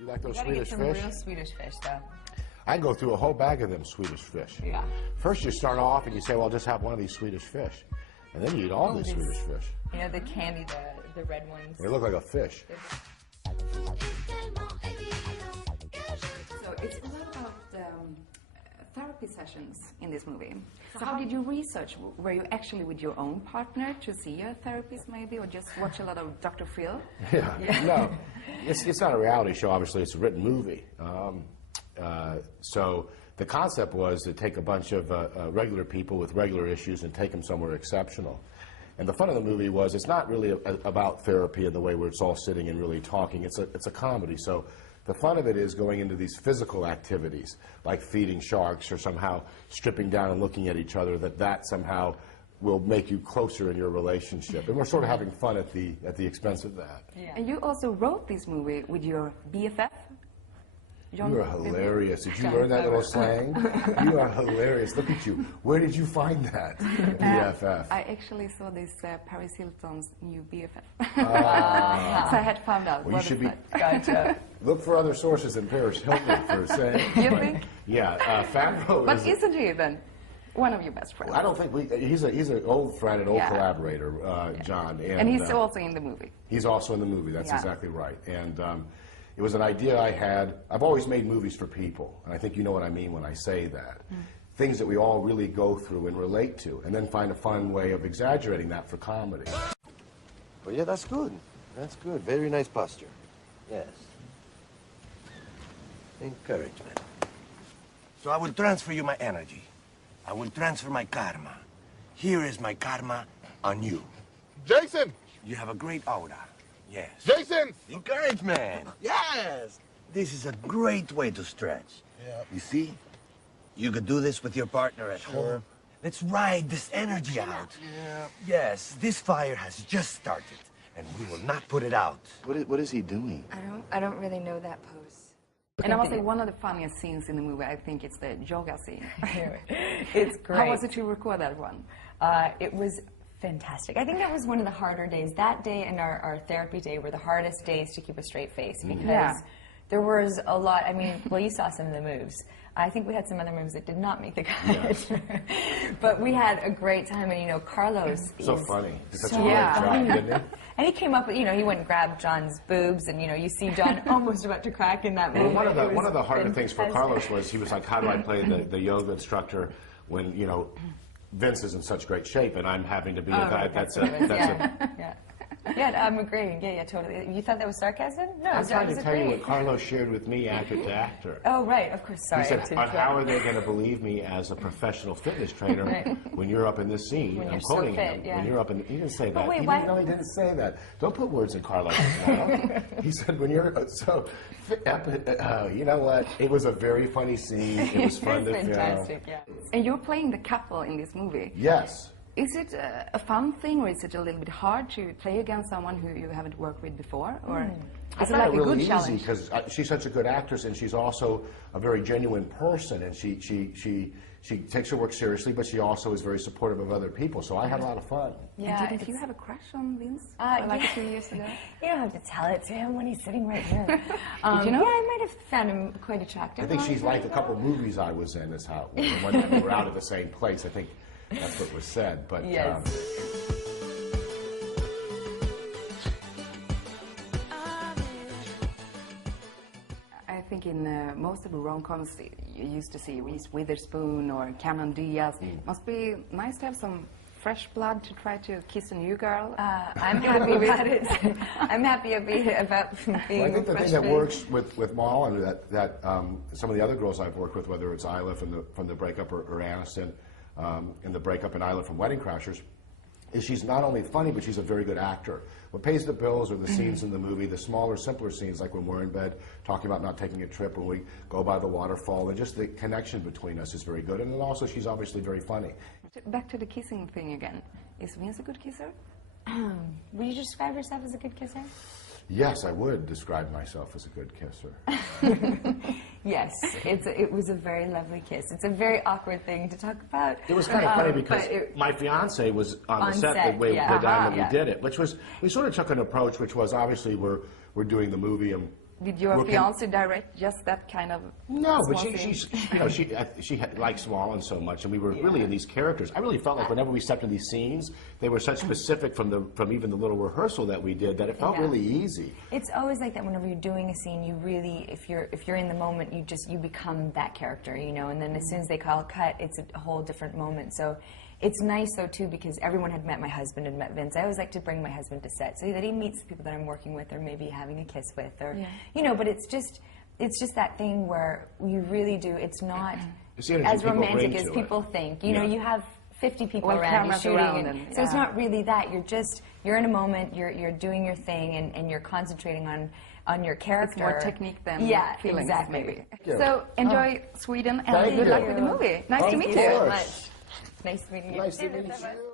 You like those Swedish Swedish fish? fish? Real Swedish fish, though. I can go through a whole bag of them Swedish fish. Yeah. First you start off and you say, well, I'll just have one of these Swedish fish. And then you eat all these Swedish fish. You know, the candy, the red ones. They look like a fish. So it's a lot about therapy sessions in this movie. So how did you research? Were you actually with your own partner to see a therapist maybe, or just watch a lot of Dr. Phil? Yeah. No, it's not a reality show. Obviously, it's a written movie. So the concept was to take a bunch of regular people with regular issues and take them somewhere exceptional. And the fun of the movie was it's not really about therapy in the way where it's all sitting and really talking. It's a comedy. So the fun of it is going into these physical activities, like feeding sharks or somehow stripping down and looking at each other, that somehow will make you closer in your relationship. And we're sort of having fun at the expense of that. Yeah. And you also wrote this movie with your BFF? You are hilarious. Did you learn that little slang? You are hilarious. Look at you. Where did you find that? BFF. I actually saw this Paris Hilton's new BFF. So I had found out. Well, you should be. Gotcha. Look for other sources than Paris Hilton for saying. You think? Yeah, Favreau. But isn't he then one of your best friends? I don't think he's an old friend, an old collaborator, John. And he's also in the movie. He's also in the movie. That's exactly right. And it was an idea I had. I've always made movies for people, and I think you know what I mean when I say that. Things that we all really go through and relate to, and then find a fun way of exaggerating that for comedy. Well, yeah, that's good. That's good. Very nice posture. Yes. Encouragement. So I will transfer you my energy. I will transfer my karma. Here is my karma on you. Jason! You have a great aura. Yes. Jason! Encouragement. Yes. This is a great way to stretch. Yeah. You see? You could do this with your partner at home. Let's ride this energy out. Yeah. Yes, this fire has just started, and we will not put it out. What is he doing? I don't really know that pose. And I must say, one of the funniest scenes in the movie, I think it's the yoga scene. It's great. How was it to record that one? It was fantastic. I think that was one of the harder days. That day and our therapy day were the hardest days to keep a straight face because there was a lot. I mean, well, you saw some of the moves. I think we had some other moves that did not make the cut. Yes. But we had a great time, and, you know, Carlos So funny. He's such a so great job, didn't he? And he came up with, you know, he went and grabbed John's boobs, and, you know, you see John almost about to crack in that movie. Well, one of the harder things for Carlos was he was like, how do I play the yoga instructor when, you know, Vince is in such great shape, and I'm having to be a guy. Yeah, I'm agreeing. Yeah, totally. You thought that was sarcasm? No, I'm trying to tell you what Carlos shared with me actor to actor. Oh, right, of course, sorry. He said, how are they going to believe me as a professional fitness trainer when you're up in this scene? When I'm you're quoting so fit, him. When you're up in, he didn't say that. wait, he why? didn't, no, he didn't say that. Don't put words in Carlos' mouth. He said, when you're so fit, you know what? It was a very funny scene. It was fun to film. Fantastic, yeah. And you're playing the couple in this movie. Yes. Is it a fun thing, or is it a little bit hard to play against someone who you haven't worked with before? Or is it like a really good easy challenge? because she's such a good actress, and she's also a very genuine person, and she takes her work seriously, but she also is very supportive of other people. So I had a lot of fun. Yeah, Did you have a crush on Vince? like a few years ago? You don't have to tell it to him when he's sitting right here. You know? Yeah, I might have found him quite attractive. I think she's like a couple of movies I was in. Is how when we were out at the same place. I think that's what was said. But yes. I think in most of the rom-coms you used to see Reese Witherspoon or Cameron Diaz. Must be nice to have some fresh blood to try to kiss a new girl. I'm happy about it. I'm happy about being well, I think the thing that works with Malin, that some of the other girls I've worked with, whether it's Isla from the breakup or Aniston in the breakup and Isla from Wedding Crashers, is she's not only funny, but she's a very good actor. What pays the bills are the scenes in the movie, the smaller, simpler scenes, like when we're in bed talking about not taking a trip, when we go by the waterfall, and just the connection between us is very good. And then also, she's obviously very funny. Back to the kissing thing again. Is Vince a good kisser? Would you describe yourself as a good kisser? Yes, I would describe myself as a good kisser. Yes, it was a very lovely kiss. It's a very awkward thing to talk about. It was kind of funny because my fiance was on the set the time that we did it, which was, we sort of took an approach which was, obviously we're doing the movie and Did your fiance direct just that kind of No, but small she's, scene? you know, she likes Malin so much, and we were really in these characters. I really felt like whenever we stepped in these scenes, they were such specific from even the little rehearsal that we did that it felt really easy. It's always like that whenever you're doing a scene. You really, if you're in the moment, you become that character, you know. And then as soon as they call cut, it's a whole different moment. So. It's nice, though, too, because everyone had met my husband and met Vince. I always like to bring my husband to set so that he meets the people that I'm working with or maybe having a kiss with or, you know, but it's just that thing where you really do, it's not as romantic as people think. You know, you have 50 people around you shooting, and so it's not really that. You're in a moment, you're doing your thing, and you're concentrating on your character. It's more technique than feelings, exactly. maybe. So enjoy Sweden and good luck with the movie. Nice to meet you. Thank you so much. Nice meeting you. Nice to meet you.